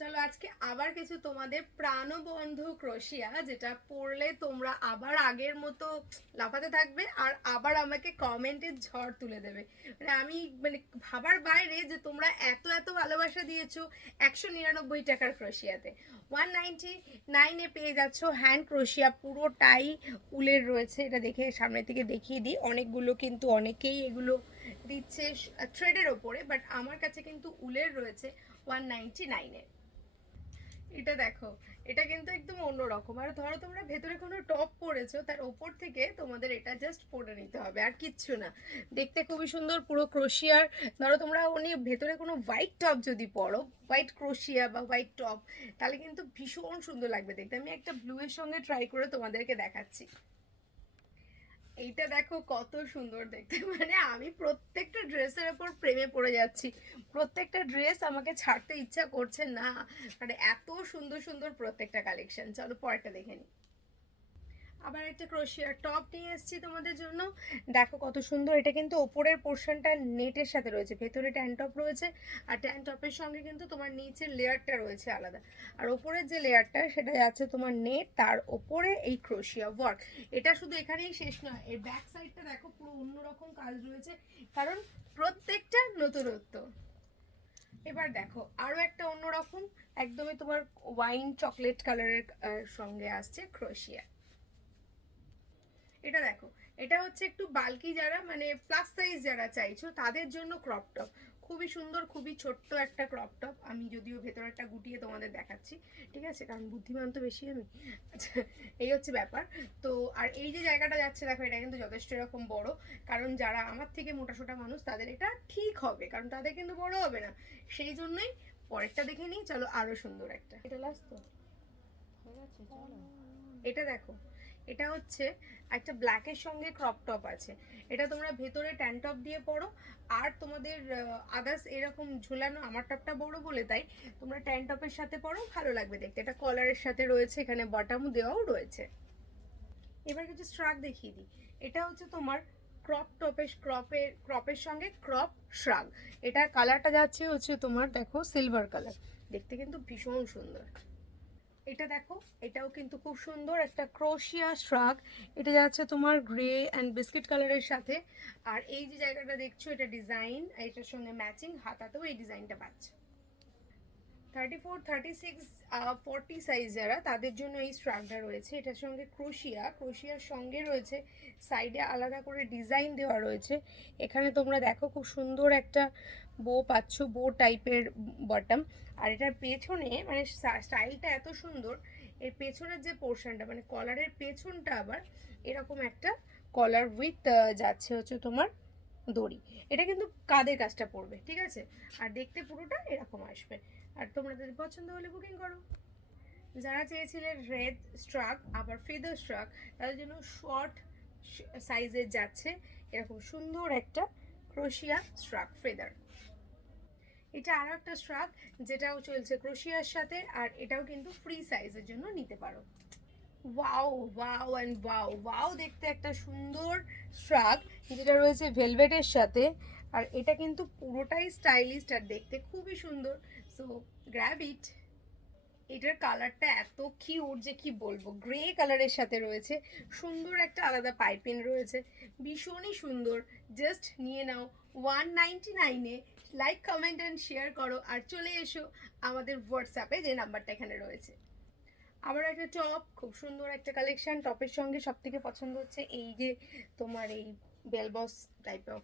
চলো আজকে আবার কিছু তোমাদের প্রাণবন্ধু ক্রোশিয়া, যেটা পড়লে তোমরা আবার আগের মতো লাফাতে থাকবে আর আবার আমাকে কমেন্টের ঝড় তুলে দেবে। আমি ভাবার বাইরে যে তোমরা এত এত ভালোবাসা দিয়েছো 199 টাকার ক্রোশিয়াতে। 199-এ পেয়ে যাচ্ছ হ্যান্ড ক্রোশিয়া, পুরোটাই উলের রয়েছে। এটা দেখে সামনে থেকে দেখিয়ে দিই, অনেকগুলো কিন্তু অনেকেই এগুলো দিচ্ছে থ্রেডের ওপরে, বাট আমার কাছে কিন্তু উলের রয়েছে 199-এ। এটা দেখো, এটা কিন্তু একদম অন্যরকম। আর ধরো তোমরা ভেতরে কোনো টপ পরেছো, তার ওপর থেকে তোমাদের এটা জাস্ট পরে নিতে হবে, আর কিচ্ছু না। দেখতে খুবই সুন্দর, পুরো ক্রোশিয়ার। ধরো তোমরা উনি ভেতরে কোনো হোয়াইট টপ যদি পরো, হোয়াইট ক্রোশিয়া বা হোয়াইট টপ, তাহলে কিন্তু ভীষণ সুন্দর লাগবে দেখতে। আমি একটা ব্লু এর সঙ্গে ট্রাই করে তোমাদেরকে দেখাচ্ছি। এইটা দেখো কত সুন্দর দেখতে। আমি প্রত্যেকটা ড্রেসের ওপর প্রেমে পড়ে যাচ্ছি। প্রত্যেকটা ড্রেস আমাকে ছাড়তে ইচ্ছা করছে না। এত সুন্দর সুন্দর প্রত্যেকটা কালেকশন। চলো পরেরটা দেখে নিই। আবার একটা ক্রোশিয়ার টপ নিয়ে এসেছি তোমাদের জন্য। দেখো কত সুন্দর। এটা কিন্তু ওপরের পোর্শনটা নেটের সাথে রয়েছে, ভেতরে ট্যান টপ রয়েছে, আর ট্যান টপের সঙ্গে কিন্তু তোমার নিচের লেয়ারটা রয়েছে আলাদা। আর ওপরের যে লেয়ারটা সেটা যাচ্ছে তোমার নেট, তার ওপরে এই ক্রোশিয়া ওয়ার্ক। এটা শুধু এখানেই শেষ নয়, এর ব্যাক সাইডটা দেখো পুরো অন্যরকম কাজ রয়েছে, কারণ প্রত্যেকটা নতুনত্ব। এবার দেখো আরো একটা অন্যরকম, একদমই তোমার ওয়াইন চকলেট কালারের সঙ্গে আসছে ক্রোশিয়া। এটা দেখো, এটা হচ্ছে একটু বাল্কি, যারা প্লাস সাইজ যারা চাইছো তাদের জন্য ক্রপ টপ। খুবই সুন্দর, খুবই ছোট্ট একটা ক্রপ টপ। আমি যদিও ভেতরটা গুটিয়ে তোমাদের দেখাচ্ছি, ঠিক আছে, কারণ বুদ্ধিমান তো বেশি আমি। আচ্ছা, এই হচ্ছে ব্যাপার। তো আর এই যে জায়গাটা যাচ্ছে দেখো, এটা কিন্তু যথেষ্ট এরকম বড়, কারণ যারা আমার থেকে মোটাসোটা মানুষ তাদের এটা ঠিক হবে, কারণ তাদের কিন্তু বড় হবে না। সেই জন্যই পরেরটা দেখে নিই। চলো আরো সুন্দর একটা, এটা লাস্ট তো হয়ে গেছে, চলো। এটা দেখো, এটা হচ্ছে একটা ব্ল্যাকের সঙ্গে ক্রপ টপ আছে। এটা তোমরা ভেতরে ট্যান টপ দিয়ে পরো, আর তোমাদের আদার্স এরকম ঝুলানো, আমার টপটা বড় বলে তাই তোমরা ট্যান টপের সাথে পরো, ভালো লাগবে দেখতে। এটা কলারের সাথে রয়েছে, এখানে বটম দেওয়াও রয়েছে। এবার কিছু স্ট্রাক দেখিয়ে দিই। এটা হচ্ছে তোমার ক্রপ টপের ক্রপের সঙ্গে ক্রপ শ্রাগ। এটার কালারটা যাচ্ছে হচ্ছে তোমার দেখো সিলভার কালার, দেখতে কিন্তু ভীষণ সুন্দর। এটা দেখো, এটাও কিন্তু খুব সুন্দর একটা ক্রোশিয়া শ্রাগ। এটা যাচ্ছে তোমার গ্রে অ্যান্ড বিস্কিট কালারের সাথে। আর এই যে জায়গাটা দেখছো, এটা ডিজাইন, এটার সঙ্গে ম্যাচিং হাতাতেও এই ডিজাইনটা পাচ্ছে। 34, 36, 40 সাইজ যারা, তাদের জন্য এই স্ট্রাকটা রয়েছে। এটার সঙ্গে ক্রোশিয়ার সঙ্গে রয়েছে সাইডে আলাদা করে ডিজাইন দেওয়া রয়েছে। এখানে তোমরা দেখো খুব সুন্দর একটা বো পাচ্ছ, বো টাইপের বটম। আর এটার পেছনে স্টাইলটা এত সুন্দর। এর পেছনের যে পোর্শনটা কলারের পেছনটা আবার এরকম একটা কলার উইথ যাচ্ছে হচ্ছে তোমার দড়ি। এটা কিন্তু কাঁধের কাজটা পড়বে, ঠিক আছে, আর দেখতে পুরোটা এরকম আসবে। আর তোমরা যদি পছন্দ হলে বুকিং করো। যারা চেয়েছিলেন রেড স্ট্রাক আবার ফেদার স্ট্রাক, তাদের জন্য শর্ট সাইজের যাচ্ছে এরকম সুন্দর একটা ক্রোশিয়া স্ট্রাক ফেদার। এটা আরো একটা স্ট্রাক, যেটাও চলছে ক্রোশিয়ার সাথে, আর এটাও কিন্তু ফ্রি সাইজের জন্য নিতে পারো। Wow wow and wow wow, দেখতে একটা সুন্দর শ্রাগ, যেটা রয়েছে ভেলভেটের সাথে। আর এটা কিন্তু পুরোটাই স্টাইলিস্ট আর দেখতে খুবই সুন্দর। সো গ্র্যাব ইট। এটার কালারটা এত কিউট যে কি বলবো, গ্রে কালারের সাথে রয়েছে, সুন্দর একটা আলাদা পাইপিং রয়েছে, ভীষণই সুন্দর। জাস্ট নিয়ে নাও 199-এ। লাইক কমেন্ট অ্যান্ড শেয়ার করো, আর চলে এসো আমাদের হোয়াটসঅ্যাপে, যে নাম্বারটা এখানে রয়েছে। আবার একটা টপ, খুব সুন্দর একটা কালেকশন। টপের সঙ্গে সব থেকে পছন্দ হচ্ছে এই যে তোমার এই বেলবস টাইপ অফ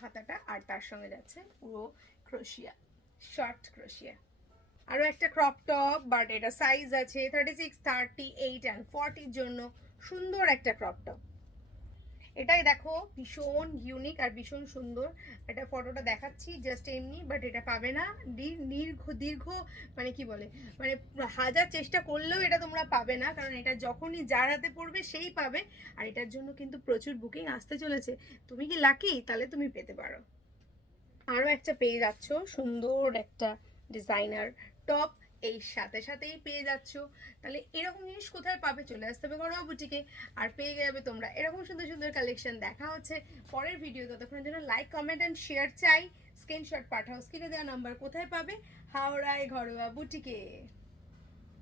হাতাটা, আর তার সঙ্গে যাচ্ছে পুরো ক্রোশিয়া, শর্ট ক্রোশিয়া। আরও একটা ক্রপ টপ, বাট এটা সাইজ আছে 36, 38 অ্যান্ড 40-র জন্য। সুন্দর একটা ক্রপ টপ। এটাই দেখো ভীষণ ইউনিক আর ভীষণ সুন্দর। এটা ফটোটা দেখাচ্ছি জাস্ট এমনি, বাট এটা পাবে না। দীর্ঘ দীর্ঘ কি বলে, মানে হাজার চেষ্টা করলেও এটা তোমরা পাবে না, কারণ এটা যখনই যার হাতে পড়বে সেই পাবে। আর এটার জন্য কিন্তু প্রচুর বুকিং আসতে চলেছে। তুমি কি লাকি? তাহলে তুমি পেতে পারো। আরও একটা পেয়ে যাচ্ছ সুন্দর একটা ডিজাইনার টপ, এই সাথে সাথেই পেয়ে যাচ্ছ। তাহলে এরকম জিনিস কোথায় পাবে? চলে আসতে হবে ঘরোয়া বুটিকে, আর পেয়ে যাবে তোমরা এরকম সুন্দর সুন্দর কালেকশন। দেখা হচ্ছে পরের ভিডিও, ততক্ষণের জন্য লাইক কমেন্ট অ্যান্ড শেয়ার চাই। স্ক্রিনশট পাঠাও, স্ক্রিনে দেওয়া নাম্বার কোথায় পাবে, হাওড়ায় ঘরোয়া বুটিকে।